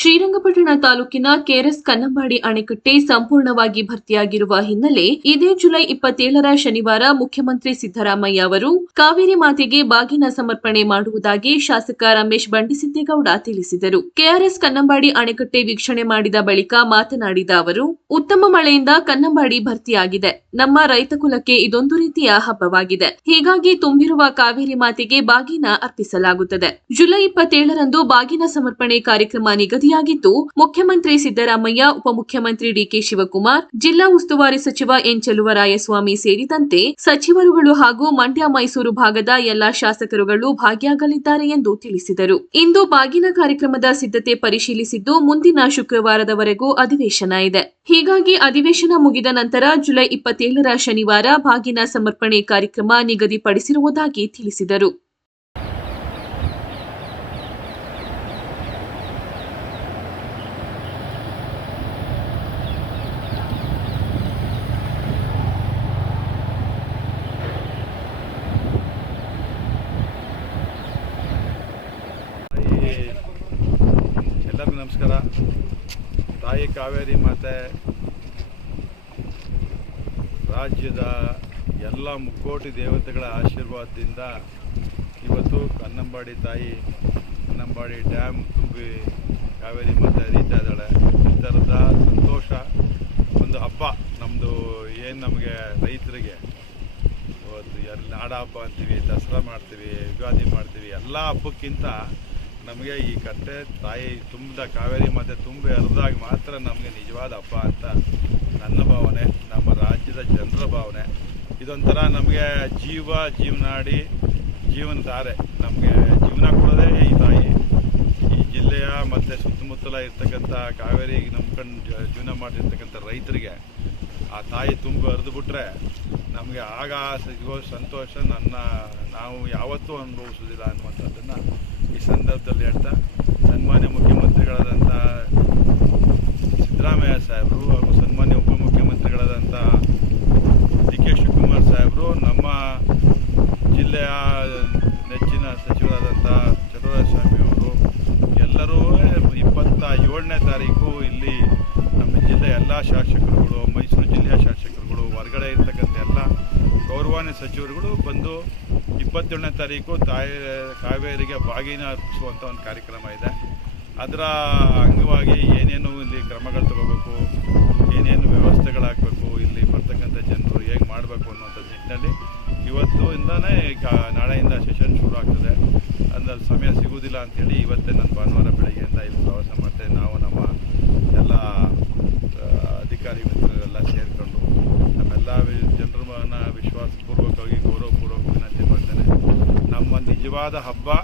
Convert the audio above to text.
ಶ್ರೀರಂಗಪಟ್ಟಣ ತಾಲೂಕಿನ ಕೆಆರ್ಎಸ್ ಕನ್ನಂಬಾಡಿ ಅಣೆಕಟ್ಟೆ ಸಂಪೂರ್ಣವಾಗಿ ಭರ್ತಿಯಾಗಿರುವ ಹಿನ್ನೆಲೆ ಇದೇ ಜುಲೈ ಇಪ್ಪತ್ತೇಳರ ಶನಿವಾರ ಮುಖ್ಯಮಂತ್ರಿ ಸಿದ್ದರಾಮಯ್ಯ ಅವರು ಕಾವೇರಿ ಮಾತೆಗೆ ಬಾಗಿನ ಸಮರ್ಪಣೆ ಮಾಡುವುದಾಗಿ ಶಾಸಕ ರಮೇಶ್ ಬಂಡಿಸಿದ್ದೇಗೌಡ ತಿಳಿಸಿದರು. ಕೆಆರ್ಎಸ್ ಕನ್ನಂಬಾಡಿ ಅಣೆಕಟ್ಟೆ ವೀಕ್ಷಣೆ ಮಾಡಿದ ಬಳಿಕ ಮಾತನಾಡಿದ ಅವರು, ಉತ್ತಮ ಮಳೆಯಿಂದ ಕನ್ನಂಬಾಡಿ ಭರ್ತಿಯಾಗಿದೆ. ನಮ್ಮ ರೈತ ಕುಲಕ್ಕೆ ಇದೊಂದು ರೀತಿಯ ಹಬ್ಬವಾಗಿದೆ. ಹೀಗಾಗಿ ತುಂಬಿರುವ ಕಾವೇರಿ ಮಾತೆಗೆ ಬಾಗಿನ ಅರ್ಪಿಸಲಾಗುತ್ತದೆ. ಜುಲೈ ಇಪ್ಪತ್ತೇಳರಂದು ಬಾಗಿನ ಸಮರ್ಪಣೆ ಕಾರ್ಯಕ್ರಮ ನಿಗದಿಯಾಗಿದ್ದು ಮುಖ್ಯಮಂತ್ರಿ ಸಿದ್ದರಾಮಯ್ಯ, ಉಪಮುಖ್ಯಮಂತ್ರಿ ಡಿಕೆ ಶಿವಕುಮಾರ್, ಜಿಲ್ಲಾ ಉಸ್ತುವಾರಿ ಸಚಿವ ಎನ್. ಚಲುವರಾಯಸ್ವಾಮಿ ಸೇರಿದಂತೆ ಸಚಿವರುಗಳು ಹಾಗೂ ಮಂಡ್ಯ ಮೈಸೂರು ಭಾಗದ ಎಲ್ಲಾ ಶಾಸಕರುಗಳು ಭಾಗಿಯಾಗಲಿದ್ದಾರೆ ಎಂದು ತಿಳಿಸಿದರು. ಇಂದು ಬಾಗಿನ ಕಾರ್ಯಕ್ರಮದ ಸಿದ್ಧತೆ ಪರಿಶೀಲಿಸಿದ್ದು, ಮುಂದಿನ ಶುಕ್ರವಾರದವರೆಗೂ ಅಧಿವೇಶನ ಇದೆ. ಹೀಗಾಗಿ ಅಧಿವೇಶನ ಮುಗಿದ ನಂತರ ಜುಲೈ ಇಪ್ಪತ್ತೇಳರ ಶನಿವಾರ ಬಾಗಿನ ಸಮರ್ಪಣೆ ಕಾರ್ಯಕ್ರಮ ನಿಗದಿಪಡಿಸಿರುವುದಾಗಿ ತಿಳಿಸಿದರು ತಾಯಿ ಎಲ್ಲರಿಗೂ ನಮಸ್ಕಾರ. ತಾಯಿ ಕಾವೇರಿ ಮಾತೆ ರಾಜ್ಯದ ಎಲ್ಲ ಮುಕ್ಕೋಟಿ ದೇವತೆಗಳ ಆಶೀರ್ವಾದದಿಂದ ಇವತ್ತು ಕನ್ನಂಬಾಡಿ ತಾಯಿ, ಕನ್ನಂಬಾಡಿ ಡ್ಯಾಮ್ ತುಂಬಿ ಕಾವೇರಿ ಮಾತೆ ಹರಿತಾ ಇದ್ದಾಳೆ. ಈ ಥರದ ಸಂತೋಷ ಒಂದು ಹಬ್ಬ ನಮ್ಮದು ಏನು ನಮಗೆ ರೈತರಿಗೆ. ಇವತ್ತು ಎಲ್ಲಿ ನಾಡ ಹಬ್ಬ ಅಂತೀವಿ, ದಸರಾ ಮಾಡ್ತೀವಿ, ಯುಗಾದಿ ಮಾಡ್ತೀವಿ, ಎಲ್ಲ ಹಬ್ಬಕ್ಕಿಂತ ನಮಗೆ ಈ ಕಟ್ಟೆ ತಾಯಿ ತುಂಬಿದ ಕಾವೇರಿ ಮತ್ತೆ ತುಂಬಿ ಹರಿದಾಗ ಮಾತ್ರ ನಮಗೆ ನಿಜವಾದ ಹಬ್ಬ ಅಂತ ನನ್ನ ಭಾವನೆ, ನಮ್ಮ ರಾಜ್ಯದ ಜನರ ಭಾವನೆ. ಇದೊಂಥರ ನಮಗೆ ಜೀವ ಜೀವನಾಡಿ ಜೀವನ ಧಾರೆ ನಮಗೆ ಜೀವನ ಕೊಡೋದೇ ಈ ತಾಯಿ. ಈ ಜಿಲ್ಲೆಯ ಮತ್ತು ಸುತ್ತಮುತ್ತಲ ಇರ್ತಕ್ಕಂಥ ಕಾವೇರಿ ನಂಬ್ಕೊಂಡು ಜೀವನ ಮಾಡಿರ್ತಕ್ಕಂಥ ರೈತರಿಗೆ ಆ ತಾಯಿ ತುಂಬ ಹರಿದು ಬಿಟ್ರೆ ನಮಗೆ ಆಗ ಸಿಗೋ ಸಂತೋಷ ನನ್ನ ನಾವು ಯಾವತ್ತೂ ಅನುಭವಿಸೋದಿಲ್ಲ ಅನ್ನುವಂಥದ್ದನ್ನು ಈ ಸಂದರ್ಭದಲ್ಲಿ ಹೇಳ್ತಾ, ಸನ್ಮಾನ್ಯ ಮುಖ್ಯಮಂತ್ರಿಗಳಾದಂಥ ಸಿದ್ದರಾಮಯ್ಯ ಸಾಹೇಬರು ಹಾಗೂ ಸನ್ಮಾನ್ಯ ಉಪಮುಖ್ಯಮಂತ್ರಿಗಳಾದಂಥ ಡಿ ಕೆ ಶಿವಕುಮಾರ್ ಸಾಹೇಬರು, ನಮ್ಮ ಜಿಲ್ಲೆಯ ನೆಚ್ಚಿನ ಸಚಿವರಾದಂಥ ಚಲುವರಾಯಸ್ವಾಮಿ ಅವರು, ಎಲ್ಲರೂ ಇಪ್ಪತ್ತ ಏಳನೇ ತಾರೀಕು ಇಲ್ಲಿ ನಮ್ಮ ಜಿಲ್ಲೆಯ ಎಲ್ಲ ಶಾಸಕರುಗಳು ಮೈಸೂರು ಜಿಲ್ಲೆಯ ಶಾಸಕರುಗಳು ಹೊರಗಡೆ ಇರ್ತಕ್ಕಂಥ ಎಲ್ಲ ಗೌರವಾನ್ವಿತ ಸಚಿವರುಗಳು ಬಂದು ಇಪ್ಪತ್ತೇಳನೇ ತಾರೀಕು ತಾಯಿ, ಕಾವೇರಿಗೆ ಬಾಗಿನ ಅರ್ಪಿಸುವಂಥ ಒಂದು ಕಾರ್ಯಕ್ರಮ ಇದೆ. ಅದರ ಅಂಗವಾಗಿ ಏನೇನು ಇಲ್ಲಿ ಕ್ರಮಗಳು ತಗೋಬೇಕು, ಏನೇನು ವ್ಯವಸ್ಥೆಗಳಾಗಬೇಕು ಇಲ್ಲಿ ಬರ್ತಕ್ಕಂಥ ಜನರು ಹೇಗೆ ಮಾಡಬೇಕು ಅನ್ನುವಂಥ ನಿಟ್ಟಿನಲ್ಲಿ ಇವತ್ತಿಂದನೇ ಈಗ ನಾಳೆಯಿಂದ ಸೆಷನ್ ಶುರು ಆಗ್ತದೆ. ಅಂದರೆ ಸಮಯ ಸಿಗುವುದಿಲ್ಲ ಅಂತೇಳಿ ಇವತ್ತೇ ನಾನು ಭಾನುವಾರ ಬೆಳಗ್ಗೆಯಿಂದ ಇಲ್ಲಿ ಪ್ರವಾಸ ಮಾಡ್ತೇನೆ ನಾವು ನಮ್ಮ ಎಲ್ಲ ಆ, ಅಧಿಕಾರಿ ಮಿತ್ರರೆಲ್ಲ ಸೇರಿಕೊಂಡು ನಮ್ಮೆಲ್ಲ ವಿ- ಗೌರವ ಗೌರವಪೂರ್ವಕ ವಿನಂತಿ ಮಾಡ್ತೇನೆ ನಮ್ಮ ನಿಜವಾದ ಹಬ್ಬ